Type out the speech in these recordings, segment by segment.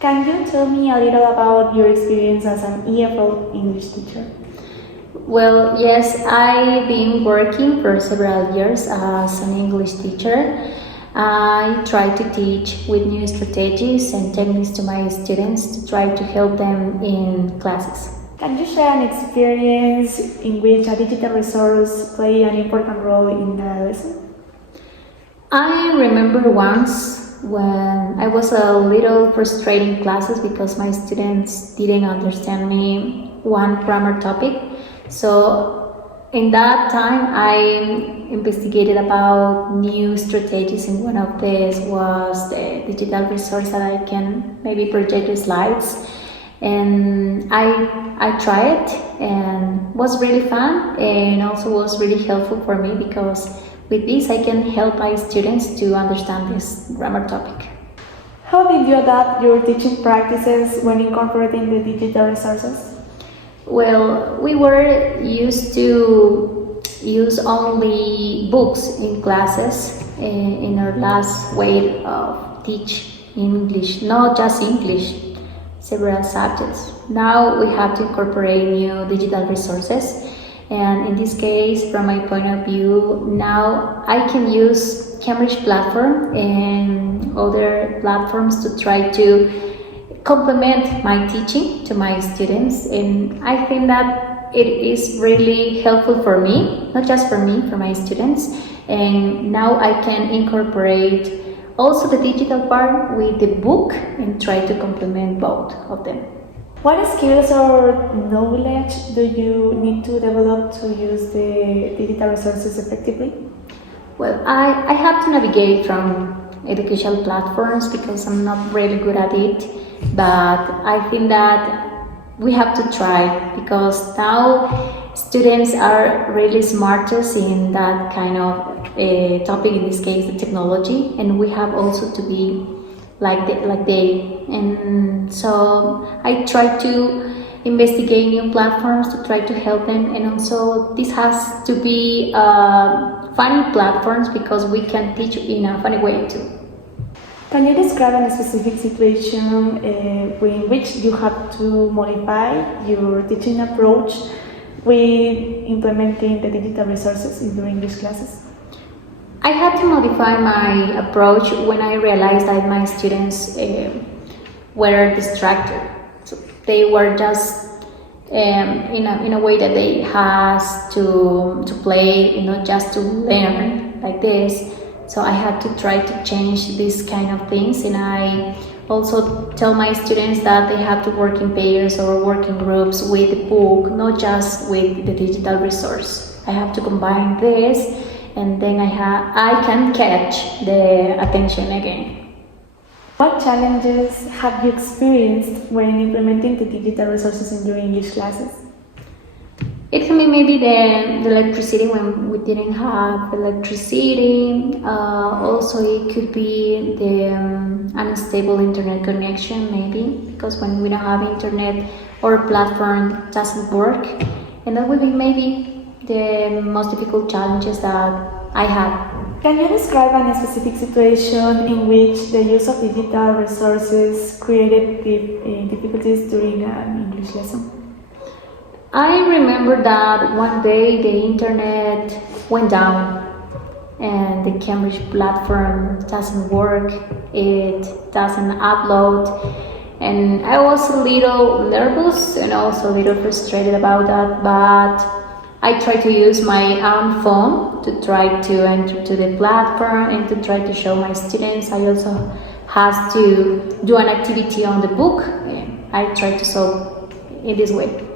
Can you tell me a little about your experience as an EFL English teacher? Well, yes, I've been working for several years as an English teacher. I try to teach with new strategies and techniques to my students to try to help them in classes. Can you share an experience in which a digital resource played an important role in the lesson? I remember once when I was a little frustrated in classes because my students didn't understand me one grammar topic. So in that time, I investigated about new strategies, and one of these was the digital resource that I can maybe project the slides. And I tried it and was really fun and also was really helpful for me because with this I can help my students to understand this grammar topic. How did you adapt your teaching practices when incorporating the digital resources? Well, we were used to use only books in classes in our last way of teach English, not just English, several subjects. Now we have to incorporate new digital resources, and in this case, from my point of view, now I can use Cambridge platform and other platforms to try to complement my teaching to my students, and I think that it is really helpful for me, not just for me, for my students. And now I can incorporate also the digital part with the book and try to complement both of them. What skills or knowledge do you need to develop to use the digital resources effectively? Well, I have to navigate from educational platforms because I'm not really good at it, but I think that we have to try because now students are really smartest in that kind of topic, in this case the technology, and we have also to be like they. And so I try to investigate new platforms to try to help them, and also this has to be funny platforms because we can teach in a funny way too. Can you describe a specific situation in which you have to modify your teaching approach with implementing the digital resources in your English classes? I had to modify my approach when I realized that my students were distracted. So they were just in a way that they has to play, not just to learn like this. So I had to try to change these kind of things, and I also tell my students that they have to work in pairs or work in groups with the book, not just with the digital resource. I have to combine this, and then I can catch the attention again. What challenges have you experienced when implementing the digital resources in your English classes? It can be maybe the electricity when we didn't have electricity. Also, it could be the unstable internet connection, maybe, because when we don't have internet, our platform doesn't work. And that would be maybe the most difficult challenges that I have. Can you describe a specific situation in which the use of digital resources created difficulties during an English lesson? I remember that one day the internet went down and the Cambridge platform doesn't work, it doesn't upload, and I was a little nervous and also a little frustrated about that, but I tried to use my own phone to try to enter to the platform and to try to show my students. I also had to do an activity on the book, and I tried to solve in this way.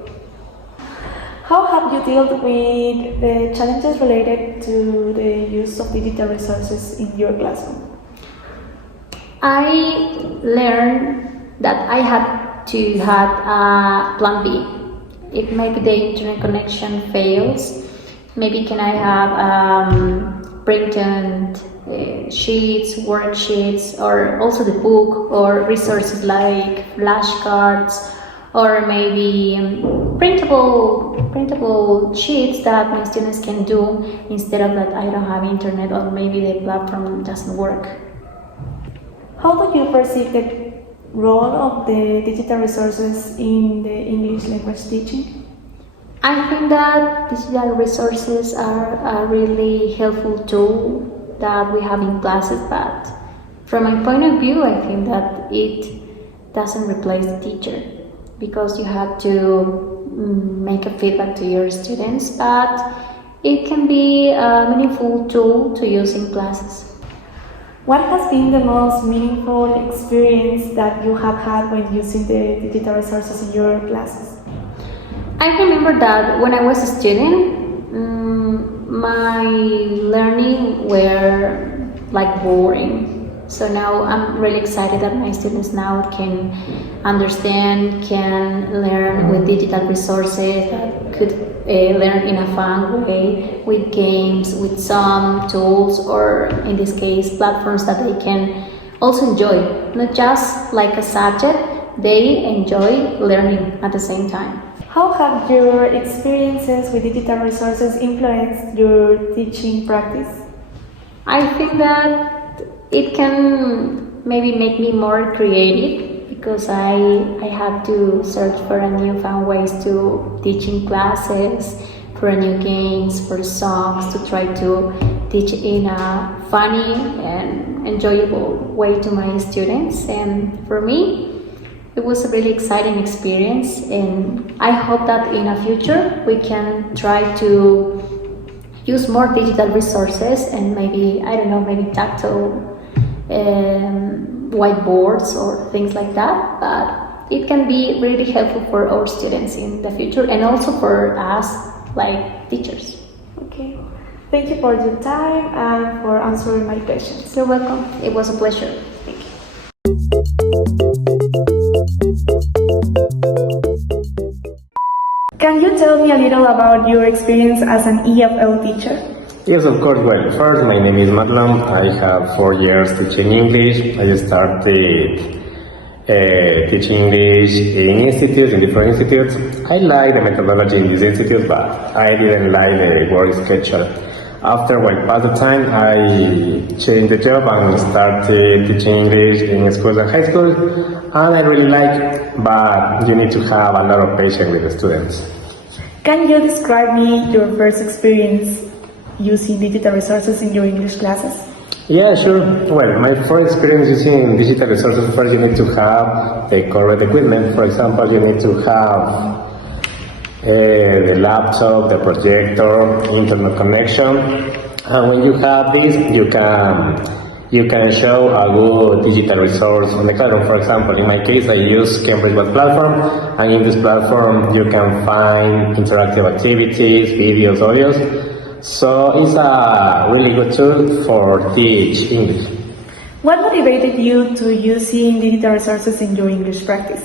How have you dealt with the challenges related to the use of digital resources in your classroom? I learned that I had to have a plan B. If maybe the internet connection fails, maybe can I have printed sheets, worksheets, or also the book, or resources like flashcards, or maybe printable sheets that my students can do instead of that I don't have internet or maybe the platform doesn't work. How do you perceive role of the digital resources in the English language teaching? I think that digital resources are a really helpful tool that we have in classes, but from my point of view, I think that it doesn't replace the teacher because you have to make a feedback to your students, but it can be a meaningful tool to use in classes. What has been the most meaningful experience that you have had when using the digital resources in your classes? I remember that when I was a student, my learning were like boring. So now I'm really excited that my students now can understand, can learn with digital resources, that could learn in a fun way with games, with some tools, or in this case, platforms that they can also enjoy. Not just like a subject, they enjoy learning at the same time. How have your experiences with digital resources influenced your teaching practice? I think that it can maybe make me more creative because I have to search for a new fun ways to teach in classes, for new games, for songs, to try to teach in a funny and enjoyable way to my students. And for me, it was a really exciting experience, and I hope that in the future we can try to use more digital resources and maybe, I don't know, maybe tactile whiteboards or things like that, but it can be really helpful for our students in the future and also for us like teachers. Okay, thank you for your time and for answering my questions. You're welcome. It was a pleasure. Thank you. Can you tell me a little about your experience as an EFL teacher? Yes, of course. Well, first, my name is Matlon. I have 4 years teaching English. I started teaching English in institutes, in different institutes. I like the methodology in this institute, but I didn't like the work schedule. After past the time, I changed the job and started teaching English in schools and high school, and I really like it, but you need to have a lot of patience with the students. Can you describe me your first experience using digital resources in your English classes? Yeah, sure. Well, my first experience using digital resources, first you need to have the correct equipment. For example, you need to have the laptop, the projector, internet connection. And when you have this, you can show a good digital resource on the classroom. For example, in my case, I use Cambridge Web Platform, and in this platform, you can find interactive activities, videos, audios. So it's a really good tool for teach English. What motivated you to using digital resources in your English practice?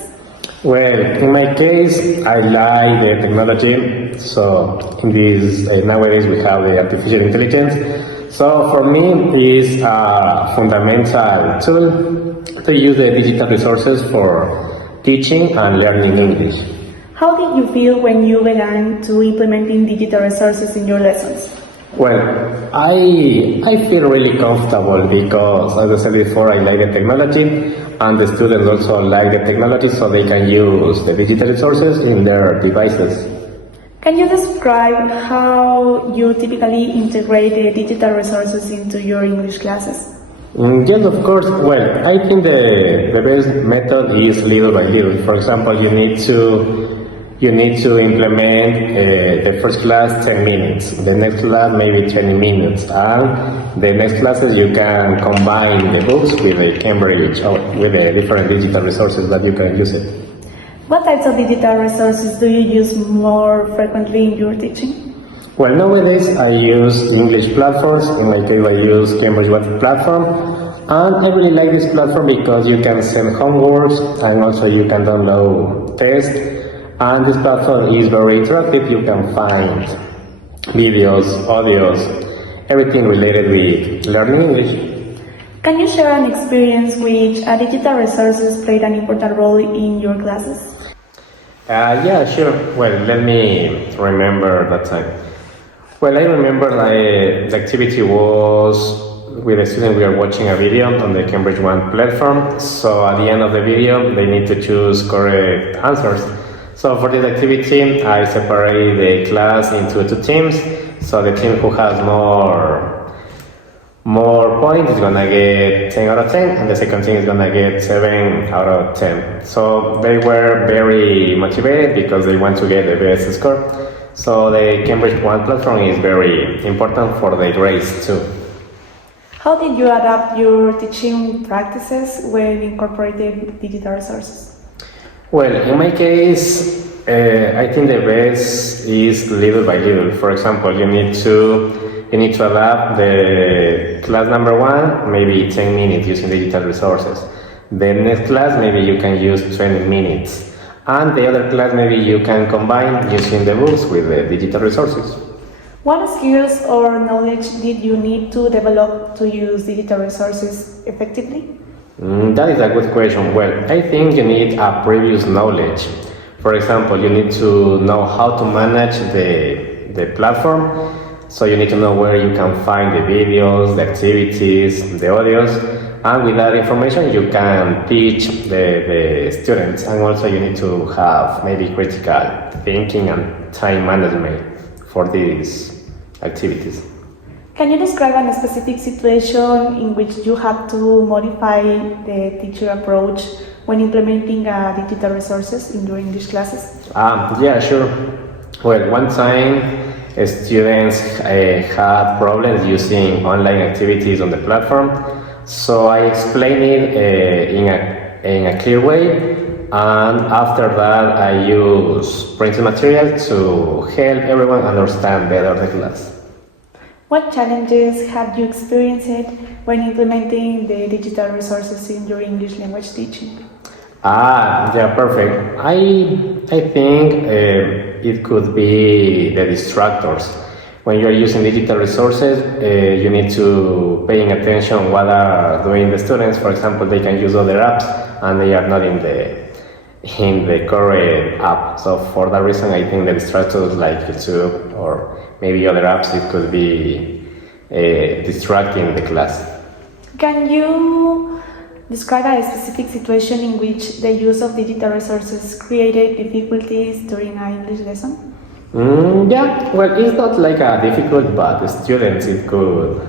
Well, in my case, I like the technology. So in this nowadays we have the artificial intelligence. So for me, it's a fundamental tool to use the digital resources for teaching and learning English. How did you feel when you began to implementing digital resources in your lessons? Well, I feel really comfortable because, as I said before, I like the technology, and the students also like the technology, so they can use the digital resources in their devices. Can you describe how you typically integrate the digital resources into your English classes? Yes, of course. Well, I think the best method is little by little. For example, you need to implement the first class 10 minutes, the next class maybe 20 minutes, and the next classes you can combine the books with the Cambridge or with the different digital resources that you can use it. What types of digital resources do you use more frequently in your teaching? Well, nowadays I use English platforms. In my case, I use Cambridge Web Platform, and I really like this platform because you can send homeworks and also you can download tests. And this platform is very interactive. You can find videos, audios, everything related with learning English. Can you share an experience which digital resources played an important role in your classes? Yeah, sure. Well, let me remember that time. Well, I remember the activity was with the student, we are watching a video on the Cambridge One platform. So at the end of the video, they need to choose correct answers. So for this activity, I separate the class into two teams. So the team who has more points is gonna get 10 out of 10, and the second team is gonna get 7 out of 10. So they were very motivated because they want to get the best score. So the Cambridge One platform is very important for the grades too. How did you adapt your teaching practices when incorporating digital resources? Well, in my case, I think the best is little by little. For example, you need to adapt the class number one, maybe 10 minutes using digital resources. The next class, maybe you can use 20 minutes. And the other class, maybe you can combine using the books with the digital resources. What skills or knowledge did you need to develop to use digital resources effectively? That is a good question. Well, I think you need a previous knowledge. For example, you need to know how to manage the platform. So you need to know where you can find the videos, the activities, the audios, and with that information you can teach the students. And also you need to have maybe critical thinking and time management for these activities. Can you describe a specific situation in which you had to modify the teacher approach when implementing digital resources in your English classes? Yeah, sure. Well, one time students had problems using online activities on the platform, so I explained it in a clear way, and after that I use printed material to help everyone understand better the class. What challenges have you experienced when implementing the digital resources in your English language teaching? Yeah, perfect. I think it could be the distractors. When you're using digital resources, you need to paying attention what are doing the students. For example, they can use other apps and they are not in the correct app. So for that reason, I think the distractors like YouTube or maybe other apps, it could be distracting the class. Can you describe a specific situation in which the use of digital resources created difficulties during an English lesson? Yeah, well, it's not like a difficult, but the students, it could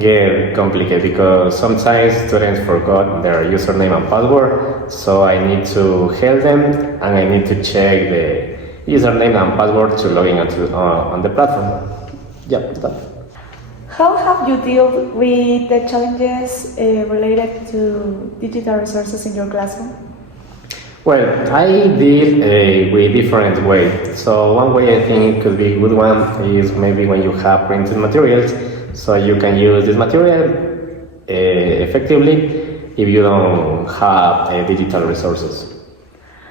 get complicated because sometimes students forgot their username and password, so I need to help them and I need to check the username and password to log in on the platform. Yeah, that. How have you dealt with the challenges related to digital resources in your classroom? Well, I deal with different ways. So one way I think could be a good one is maybe when you have printed materials, so you can use this material effectively if you don't have digital resources.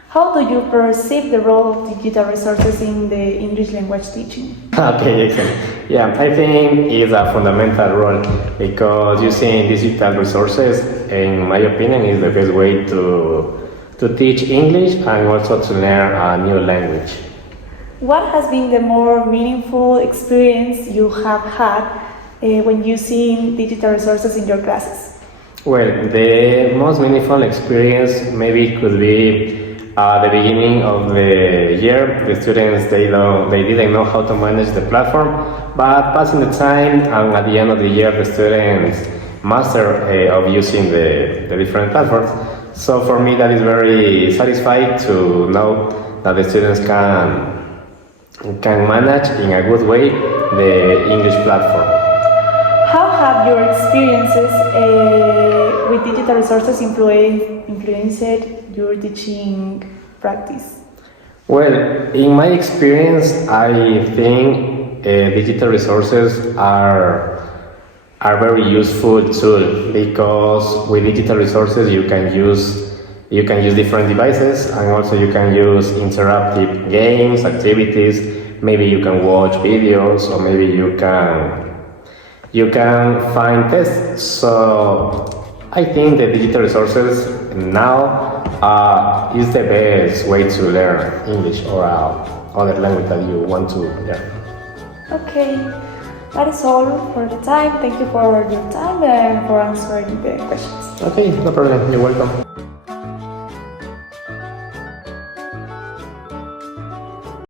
How do you perceive the role of digital resources in the English language teaching? Okay, excellent. Yeah, I think it's a fundamental role because using digital resources, in my opinion, is the best way to teach English and also to learn a new language. What has been the more meaningful experience you have had when using digital resources in your classes? Well, the most meaningful experience maybe could be at the beginning of the year. The students, they didn't know how to manage the platform, but passing the time and at the end of the year, the students master of using the different platforms. So for me, that is very satisfying to know that the students can manage in a good way the English platform. How have your experiences with digital resources influenced your teaching practice? Well, in my experience, I think digital resources are very useful tool because with digital resources you can use different devices and also you can use interactive games, activities. Maybe you can watch videos or maybe you can find tests. So I think the digital resources now is the best way to learn English or other language that you want to learn. Okay. That is all for the time. Thank you for your time and for answering the questions. Okay, no problem. You're welcome.